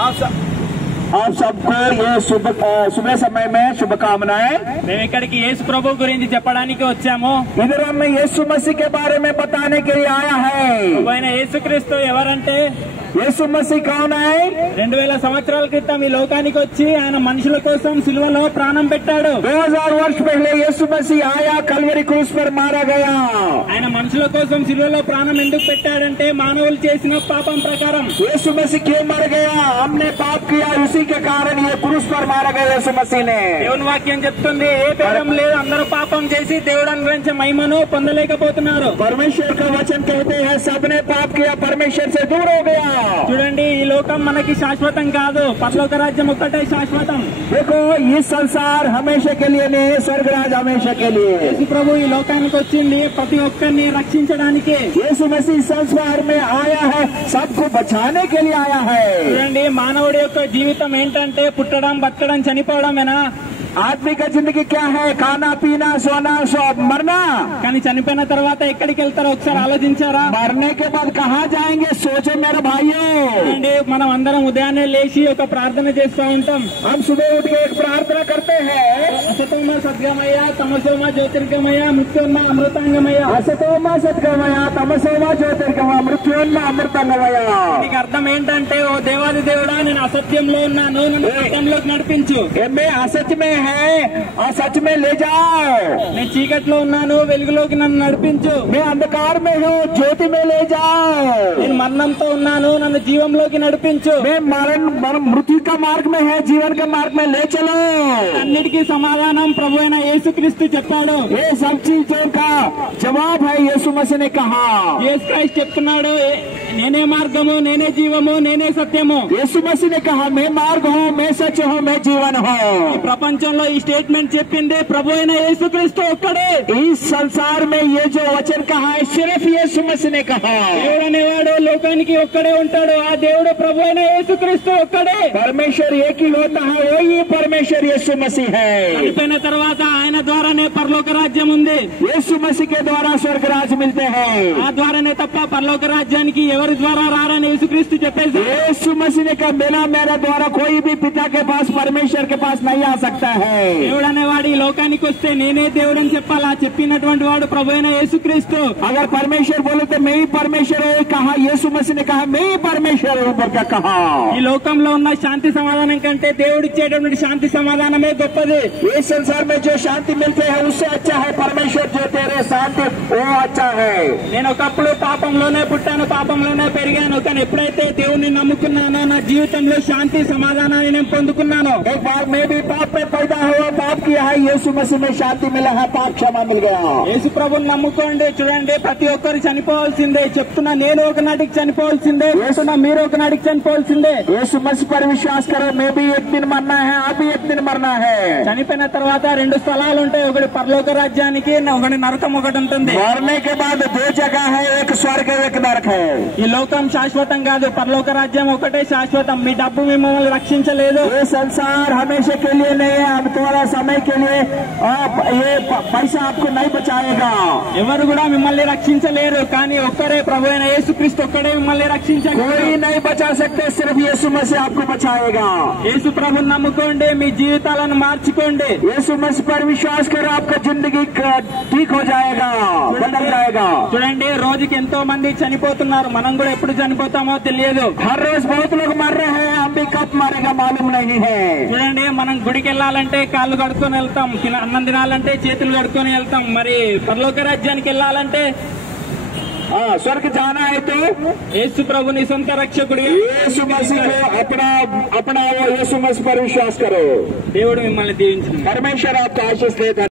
आप सबको ये सुबह समय में शुभकामनाएं। మేము ఇక్కడికి యేసు ప్రభు గురించి చెప్పడానికి వచ్చాము. इधर हमें यीशु मसीह के बारे में बताने के लिए आया है। ఆయన యేసుక్రీస్తు ఎవరంటే यीशु मसीह कौन है? 2000 సంవత్సరాల క్రితం ఈ లోకానికి వచ్చి ఆయన మనుషుల కోసం సిలువలో ప్రాణం పెట్టాడు. 2000 वर्ष पहले यीशु मसीह आया, कलवरी क्रूस पर मारा गया। ఆయన మనుషుల కోసం సిలువలో ప్రాణం ఎందుకు పెట్టాడంటే మానవులు చేసిన పాపం ప్రకారం. यीशु मसीह क्यों मर गया? हमने पाप किया, उसी के कारण ये क्रूस पर मारा गया यीशु मसीह ने। దేవుని వాక్యం చెప్తుంది ఏ భేదం లేదు, అందరూ పాపం చేసి దేవుడు అనుగ్రహించే మహిమను పొందలేకపోతున్నారు. परमेश्वर का वचन कहते हैं सबने पाप किया, परमेश्वर से दूर हो गया। చూడండి, ఈ లోకం మనకి శాశ్వతం కాదు, పరలోక రాజ్యం ఒక్కటే శాశ్వతం. देखो, ये संसार हमेशा के लिए नहीं, स्वर्ग राज हमेशा के लिए। యేసు ప్రభు ఈ లోకానికి వచ్చింది ప్రతి ఒక్కరిని రక్షించడానికి. यीशु मसीह संसार में आया है, सबको बचाने के लिए आया है। చూడండి, మానవుడి యొక్క జీవితం ఏంటంటే పుట్టడం, బతకడం, చనిపోవడమేనా? आदमी का जिंदगी क्या है? खाना पीना सोना मरना। కానీ చనిపోయిన తర్వాత ఎక్కడికి వెళ్తారో ఒకసారి ఆలోచించారా? मरने के बाद कहाँ जाएंगे? सोचो मेरे भाइयों। చూడండి, మనం అందరం ఉదయాన్నే లేచి ఒక ప్రార్థన చేస్తూ ఉంటాం. हम सुबह उठ के एक प्रार्थना करते हैं, అసతోమ సద్గమయ తమసోమ జ్యోతిర్గమయ మృత్యోన్మ అమృతాంగమయ. असतोम सद्गमय तमसोम ज्योतिर्गमय मृत्योन्म अमृतंगमय। దీనికి అర్థం ఏంటంటే, ఓ దేవాది దేవుడా, నేను అసత్యంలో ఉన్నాను, నన్ను సత్యంలోకి నడిపించు. मैं असत्य में है और सच में ले जाओ। నేను చీకట్లో ఉన్నాను, వెలుగులోకి నన్ను నడిపించు. मैं अंधकार में हूँ, ज्योति में ले जाओ। నేను మరణంతో ఉన్నాను, నన్ను జీవంలోకి నడిపించు. मैं मृत्यु का मार्ग में है, जीवन के मार्ग में ले चलो। అన్నిటికీ సమాధానం ప్రభు అయిన యేసుక్రీస్తు చెప్పాడు. ये सब चीजों का जवाब है यीशु मसीह ने कहा। యేసు క్రీస్తు చెప్తున్నాడు, నేనే మార్గము, నేనే జీవము, నేనే సత్యము. यीशु मसीह ने कहा, मैं मार्ग हूँ, मैं सच हूँ, मैं जीवन ఈ हूँ। ప్రపంచంలో ఈ స్టేట్మెంట్ చెప్పింది ప్రభు అయిన యేసుక్రీస్తు ఒక్కడే. इस संसार में ये जो वचन कहा है, सिर्फ यीशु मसीह ने कहा। దేవుడు అనేవాడు లోకానికి ఒక్కడే ఉంటాడు, ఆ దేవుడు ప్రభు అయిన యేసుక్రీస్తు ఒక్కడే. परमेश्वर एक ही होता है, वही परमेश्वर यीशु मसीह है। చనిపోయిన తర్వాత ఆయన ద్వారానే పరలోక రాజ్యం ఉంది. यीशु मसीह के द्वारा स्वर्ग राज मिलते हैं। ఆ ద్వారానే తప్ప పరలోక రాజ్యానికి ఎవరి ద్వారా రారని యేసుక్రీస్తు చెప్పేసి, यीशु मसीह ने कहा, बिना मेरे द्वारा कोई भी पिता के पास, परमेश्वर के पास नहीं आ सकता है। దేవుడు అనేవాడు ఈ లోకానికి వస్తే నేనే దేవుడని చెప్పాలా చెప్పినటువంటి వాడు ప్రభు అయిన యేసుక్రీస్తు. अगर परमेश्वर बोले तो मैं ही परमेश्वर हूँ कहा, यीशु मसीह ने कहा मैं ही परमेश्वर हूँ करके कहा। ఈ లోకంలో ఉన్న శాంతి సమాధానం కంటే దేవుడిచ్చేటటువంటి శాంతి సమాధానమే గొప్పది. इस संसार में जो शांति मिलते हैं उससे अच्छा है परमेश्वर जो तेरे शांति वो अच्छा है। నేను ఒకప్పుడు పాపంలోనే పుట్టాను, పాపంలోనే పెరిగాను, కానీ ఎప్పుడైతే దేవుణ్ణి నమ్ముకున్నానో నా జీవితంలో శాంతి సమాధానాన్ని నేను పొందుకున్నాను. एक बार मैं भी पाप में पैदा हुआ, पाप किया है, यीशु मसीह में शांति मिला है, पाप क्षमा मिल गया। యేసు ప్రభుని నమ్ముకోండి. చూడండి, ప్రతి ఒక్కరు చనిపోవాల్సిందే. చెప్తున్నా, నేను ఒకనాటికి చనిపోవాల్సిందే, చెప్తున్నా, మీరు ఒకనాటికి చనిపోవాల్సిందే. यीशु मसीह पर विश्वास करो, मैं भी एक दिन मरना है, आप भी एक दिन मरना है। చనిపోయిన తర్వాత 2 స్థలాలు ఉంటాయి, ఒకటి పరలోక రాజ్యానికి, ఒకటి నరకం ఒకటి ఉంటుంది. मरने के बाद 2 जगह है, एक स्वर्ग एक नरक है। ఈ లోకం శాశ్వతం కాదు, పరలోక రాజ్యం ఒకటే శాశ్వతం. మీ డబ్బు మిమ్మల్ని రక్షించలేదు, ये संसार हमेशा के लिए नहीं है, हम थोड़ा समय के लिए ये पैसा आपको नहीं बचाएगा। ఎవరు కూడా మిమ్మల్ని రక్షించలేరు, కానీ ఒక్కరే ప్రభు అయిన యేసుక్రీస్తు ఒక్కడే మిమ్మల్ని రక్షించగలరు. कोई नहीं बचा सकते, सिर्फ यीशु मसीह आपको बचाएगा। యేసు ప్రభుని నమ్ముకోండి, మీ జీవితాలను మార్చుకోండి. यीशु मसीह पर विश्वास करो, आपका जिंदगी ठीक हो जाएगा, बदल जाएगा। చూడండి, రోజుకి ఎంతో మంది చనిపోతున్నారు, మనం కూడా ఎప్పుడు చనిపోతామో తెలియదు. हर रोज बहुत लोग मर रहे हैं, हम भी कब मरेगा मालूम नहीं है। చూడండి, మనం గుడికి వెళ్ళాలంటే కాళ్ళు కడుక్కొని వెళ్తాం, అన్నం తినాలంటే చేతులు కడుక్కొని వెళ్తాం. మరి పరలోక రాజ్యానికి వెళ్ళాలంటే, स्वर्ग जाना है तो యేసు ప్రభుని సొంత రక్షకుడు यीशु मसीह को अपना यीशु मसीह पर विश्वास करो। దేవుడు మిమ్మల్ని దీవించును. परमेश्वर आपका आशीष देता है।